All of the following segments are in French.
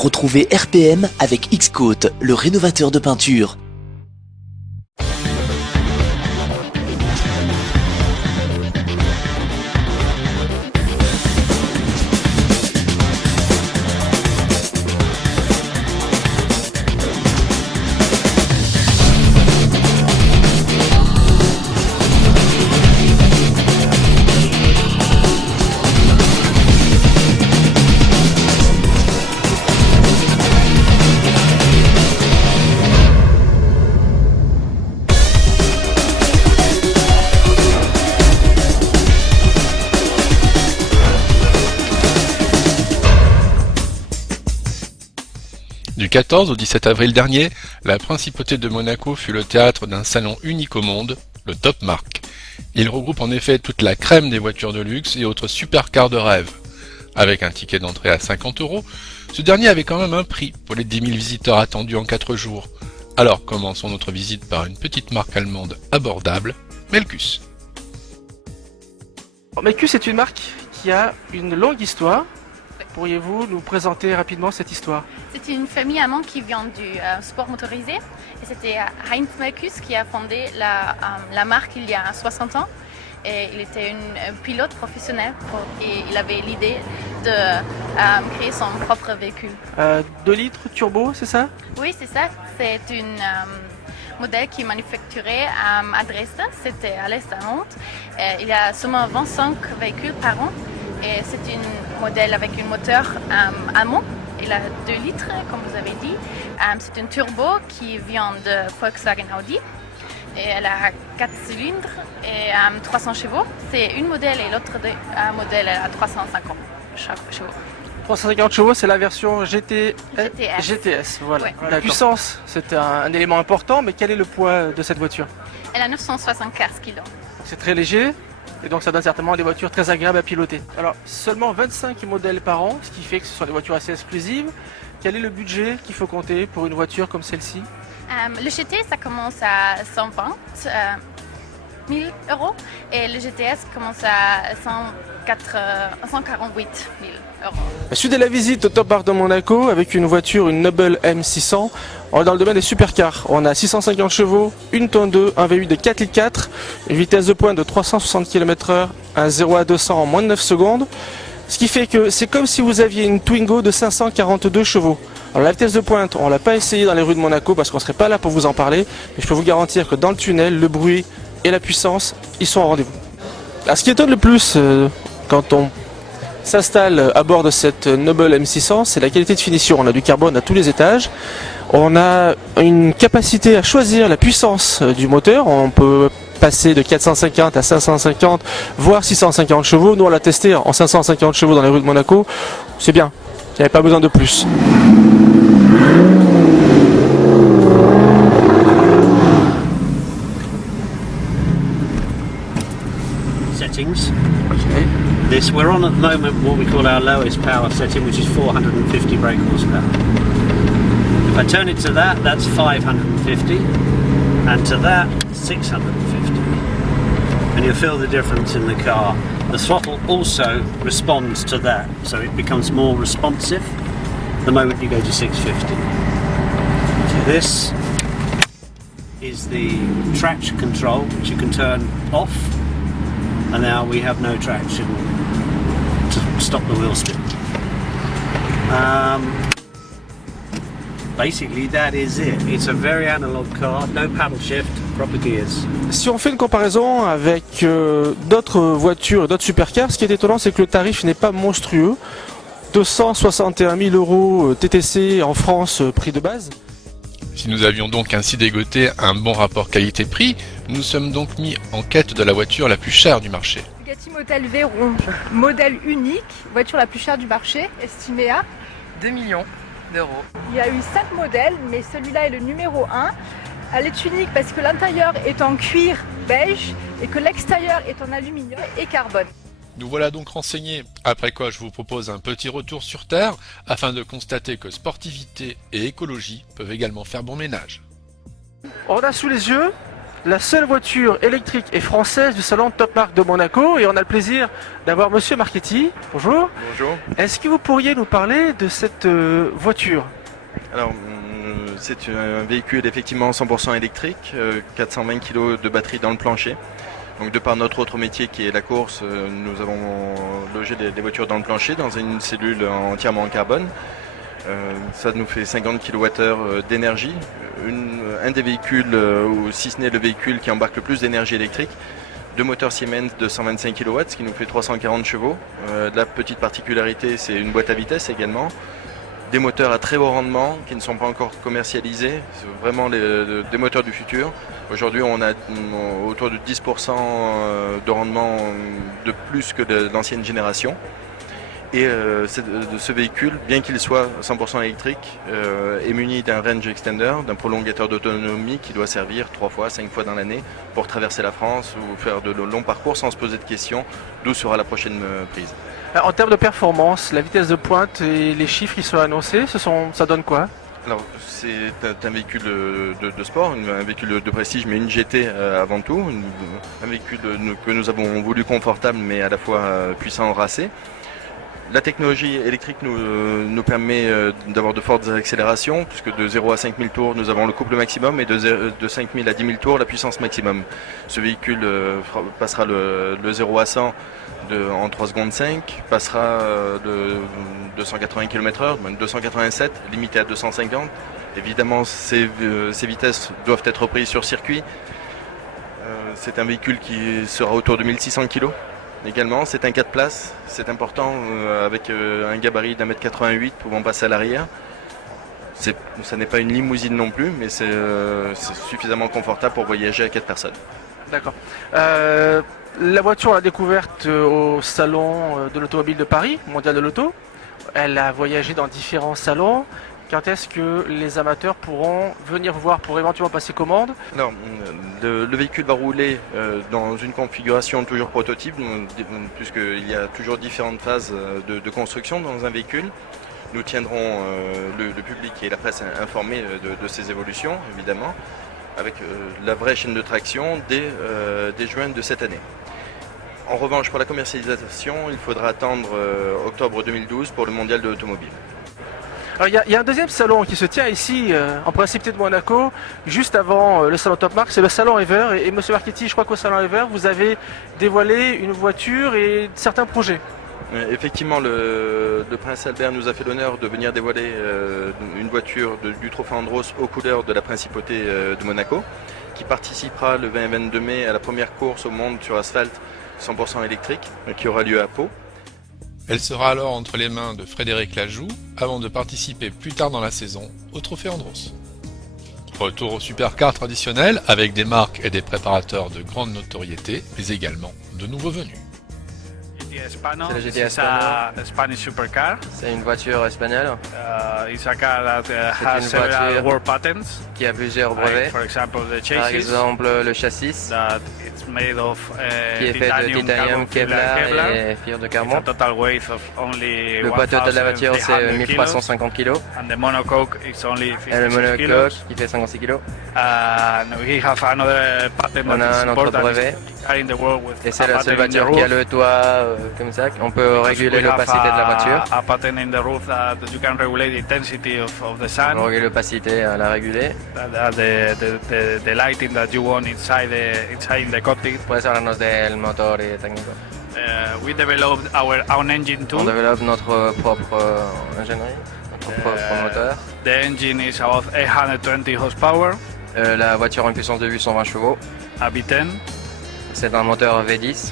Retrouvez RPM avec X-Coat, le rénovateur de peinture. Du 14 au 17 avril dernier, la principauté de Monaco fut le théâtre d'un salon unique au monde, le Top Mark. Il regroupe en effet toute la crème des voitures de luxe et autres supercars de rêve. Avec un ticket d'entrée à 50 €, ce dernier avait quand même un prix pour les 10 000 visiteurs attendus en 4 jours. Alors commençons notre visite par une petite marque allemande abordable, Melkus. Melkus est une marque qui a une longue histoire. Pourriez-vous nous présenter rapidement cette histoire? C'est une famille allemande qui vient du sport motorisé. Et c'était Heinz Melkus qui a fondé la marque il y a 60 ans. Et il était un pilote professionnel et il avait l'idée de créer son propre véhicule. 2 litres turbo, c'est ça? Oui, c'est ça. C'est un modèle qui est manufacturé à Dresde. C'était à l'est de Nantes. Il y a seulement 25 véhicules par an. Et c'est un modèle avec un moteur allemand. Il a 2 litres, comme vous avez dit. C'est un turbo qui vient de Volkswagen Audi. Et elle a 4 cylindres et 300 chevaux. C'est une modèle et l'autre modèle a 350 chevaux. 350 chevaux, c'est la version GTS. Voilà. Ouais. La puissance, c'est un élément important, mais quel est le poids de cette voiture? Elle a 975 kg. C'est très léger. Et donc ça donne certainement des voitures très agréables à piloter. Alors seulement 25 modèles par an, ce qui fait que ce sont des voitures assez exclusives. Quel est le budget qu'il faut compter pour une voiture comme celle-ci? Le GT, ça commence à 120 000 € et le GTS commence à 148 000 €. Suite de la visite au Top Bar de Monaco avec une voiture, une Noble M600, on est dans le domaine des supercars. On a 650 chevaux, une tonne 2, un V8 de 4,4 litres, une vitesse de pointe de 360 km/h, un 0 à 200 en moins de 9 secondes. Ce qui fait que c'est comme si vous aviez une Twingo de 542 chevaux. Alors la vitesse de pointe, on ne l'a pas essayé dans les rues de Monaco parce qu'on ne serait pas là pour vous en parler. Mais je peux vous garantir que dans le tunnel, le bruit et la puissance, ils sont au rendez-vous. Alors, ce qui étonne le plus quand on s'installe à bord de cette Noble M600, c'est la qualité de finition. On a du carbone à tous les étages. On a une capacité à choisir la puissance du moteur. On peut passer de 450 à 550, voire 650 chevaux. Nous, on l'a testé en 550 chevaux dans les rues de Monaco. C'est bien. Il n'y avait pas besoin de plus. Settings. This we're on at the moment what we call our lowest power setting, which is 450 brake horsepower. If I turn it to that, that's 550, and to that, 650. And you'll feel the difference in the car. The throttle also responds to that, so it becomes more responsive the moment you go to 650. So this is the traction control, which you can turn off, and now we have no traction to stop the wheel spin. Basically that is it. It's a very analog car, no paddle shift, proper gears. Si on fait une comparaison avec d'autres voitures et d'autres supercars, ce qui est étonnant, c'est que le tarif n'est pas monstrueux. 261 000 € TTC en France, prix de base. Si nous avions donc ainsi dégoté un bon rapport qualité-prix, nous sommes donc mis en quête de la voiture la plus chère du marché. Bugatti Model Veyron, modèle unique, voiture la plus chère du marché, estimée à 2 millions d'euros. Il y a eu 5 modèles, mais celui-là est le numéro 1. Elle est unique parce que l'intérieur est en cuir beige et que l'extérieur est en aluminium et carbone. Nous voilà donc renseignés, après quoi je vous propose un petit retour sur Terre afin de constater que sportivité et écologie peuvent également faire bon ménage. On a sous les yeux la seule voiture électrique et française du salon Top Marque de Monaco et on a le plaisir d'avoir Monsieur Marchetti. Bonjour. Bonjour. Est-ce que vous pourriez nous parler de cette voiture? Alors, c'est un véhicule effectivement 100% électrique, 420 kg de batterie dans le plancher. Donc de par notre autre métier qui est la course, nous avons logé des voitures dans le plancher, dans une cellule entièrement en carbone. Ça nous fait 50 kWh d'énergie. Un des véhicules, ou si ce n'est le véhicule qui embarque le plus d'énergie électrique. Deux moteurs Siemens de 125 kW, ce qui nous fait 340 chevaux. La petite particularité, c'est une boîte à vitesse également. Des moteurs à très haut rendement qui ne sont pas encore commercialisés. C'est vraiment des moteurs du futur. Aujourd'hui, on a autour de 10% de rendement de plus que de l'ancienne génération. Et ce véhicule, bien qu'il soit 100% électrique, est muni d'un range extender, d'un prolongateur d'autonomie qui doit servir 3 fois, 5 fois dans l'année pour traverser la France ou faire de longs parcours sans se poser de questions d'où sera la prochaine prise. En termes de performance, la vitesse de pointe et les chiffres qui sont annoncés, ça donne quoi? Alors, c'est un véhicule de sport, un véhicule de prestige, mais une GT avant tout. Un véhicule que nous avons voulu confortable, mais à la fois puissant, racé. La technologie électrique nous permet d'avoir de fortes accélérations, puisque de 0 à 5000 tours, nous avons le couple maximum, et de 5000 à 10 000 tours, la puissance maximum. Ce véhicule passera le 0 à 100 en 3 secondes 5, passera de 280 km/h, 287, limité à 250. Évidemment, ces vitesses doivent être prises sur circuit. C'est un véhicule qui sera autour de 1600 kg. Également, c'est un 4 places, c'est important, avec un gabarit d'1m88 pouvant passer à l'arrière. Ça n'est pas une limousine non plus, mais c'est suffisamment confortable pour voyager à 4 personnes. D'accord. La voiture, on l'a découverte au salon de l'automobile de Paris, mondial de l'auto. Elle a voyagé dans différents salons. Quand est-ce que les amateurs pourront venir voir pour éventuellement passer commande? Alors, le véhicule va rouler dans une configuration toujours prototype, puisqu'il y a toujours différentes phases de construction dans un véhicule. Nous tiendrons le public et la presse informés de ces évolutions, évidemment, avec la vraie chaîne de traction dès juin de cette année. En revanche, pour la commercialisation, il faudra attendre octobre 2012 pour le mondial de l'automobile. Il y a un deuxième salon qui se tient ici, en Principauté de Monaco, juste avant le salon Top Marque, c'est le salon Ever. Et Monsieur Marchetti, je crois qu'au salon Ever, vous avez dévoilé une voiture et certains projets. Effectivement, le prince Albert nous a fait l'honneur de venir dévoiler une voiture du Trophée Andros aux couleurs de la Principauté de Monaco, qui participera le 20 et 22 mai à la première course au monde sur asphalte 100% électrique, qui aura lieu à Pau. Elle sera alors entre les mains de Frédéric Lajoux, avant de participer plus tard dans la saison au Trophée Andros. Retour au supercar traditionnel, avec des marques et des préparateurs de grande notoriété, mais également de nouveaux venus. C'est la GT Hispano. Spanish supercar. C'est une voiture espagnole. It's a car that has several world patents. Qui a plusieurs brevets. For example, the chassis. Par exemple, le châssis. That it's made of qui est fait de titanium, Kevlar et fibres de carbone. It's a total weight of only le poids total de la voiture c'est 1350 kg. And the monocoque is only 56 et le monocoque qui fait 56 kg. We have another patent on a un autre brevet. Et c'est la seule voiture qui a le toit comme ça. On peut réguler l'opacité de la voiture. A patent in the roof that you can regulate the intensity of the sun. On peut réguler l'opacité, la réguler. The lighting that you want inside the cockpit. Puedes hablarnos del motor y técnico. We developed our own engine too. On développe notre propre ingénierie, notre propre moteur. The engine is about 820 horsepower. La voiture a une puissance de 820 chevaux. A V10. C'est un moteur V10.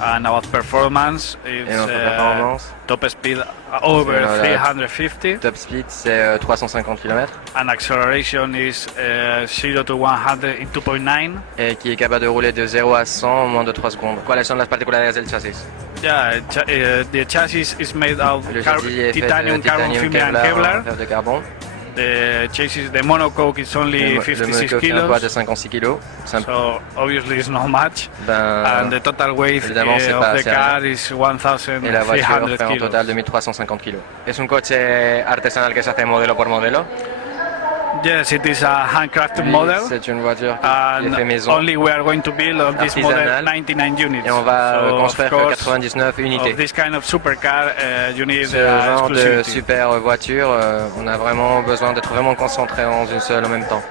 And about performance, et notre performance, top speed over 350. Top speed, c'est 350 km. And acceleration is 0 to 100 in 2.9. Et qui est capable de rouler de 0 à 100 en moins de 3 secondes. ¿Cuáles son las particularidades del chasis? Yeah, the chassis is made of titanium, carbon fiber and Kevlar. De carbone. The chassis, the monocoque is only 56 kilos. Un poids de 56 kg. So obviously it's not much. And the total weight of the car is 1,300 kilos. Et la voiture fait un total de 1350 kg. Es un coche artesanal que se hace modelo por modelo. Yes, it is a handcrafted model. C'est une voiture qui est faite maison. Only we are going to build on this model 99 units. Et on va construire of course, 99 unités. Of this kind of supercar, you need Ce genre de super voiture, on a vraiment besoin d'être vraiment concentré en une seule en même temps.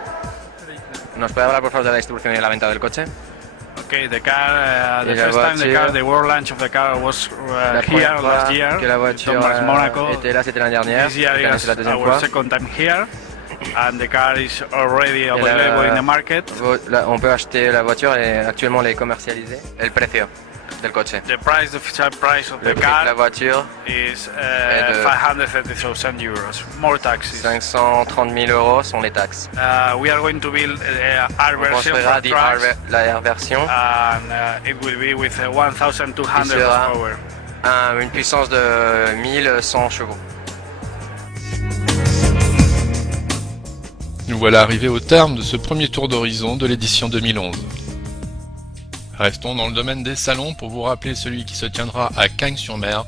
¿Nos puede hablar por favor de la distribución y la venta del coche? Okay, the car, the first time the world launch of the car was here last year. Que la voiture était là, c'était l'année dernière. This year is la deuxième our fois. second time here, and the car is already available in the market. On peut acheter la voiture et actuellement elle est commercialisée. El precio del coche. The price, the official price of the car, la voiture is 530,000 euros, more taxes. 530 000 euros sont les taxes. We are going to build R version for trucks, la R version. And it will be with 1,200 horsepower. Une puissance de 1100 chevaux. Nous voilà arrivés au terme de ce premier tour d'horizon de l'édition 2011. Restons dans le domaine des salons pour vous rappeler celui qui se tiendra à Cagnes-sur-Mer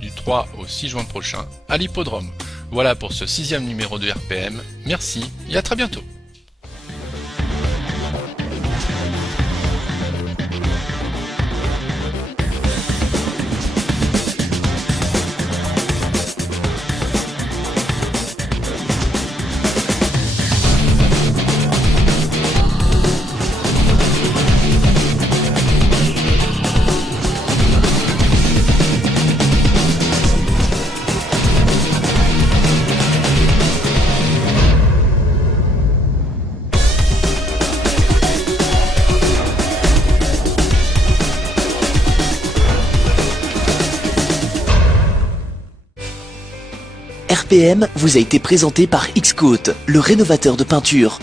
du 3 au 6 juin prochain à l'Hippodrome. Voilà pour ce 6e numéro de RPM. Merci et à très bientôt. RPM vous a été présenté par Xcoat, le rénovateur de peinture.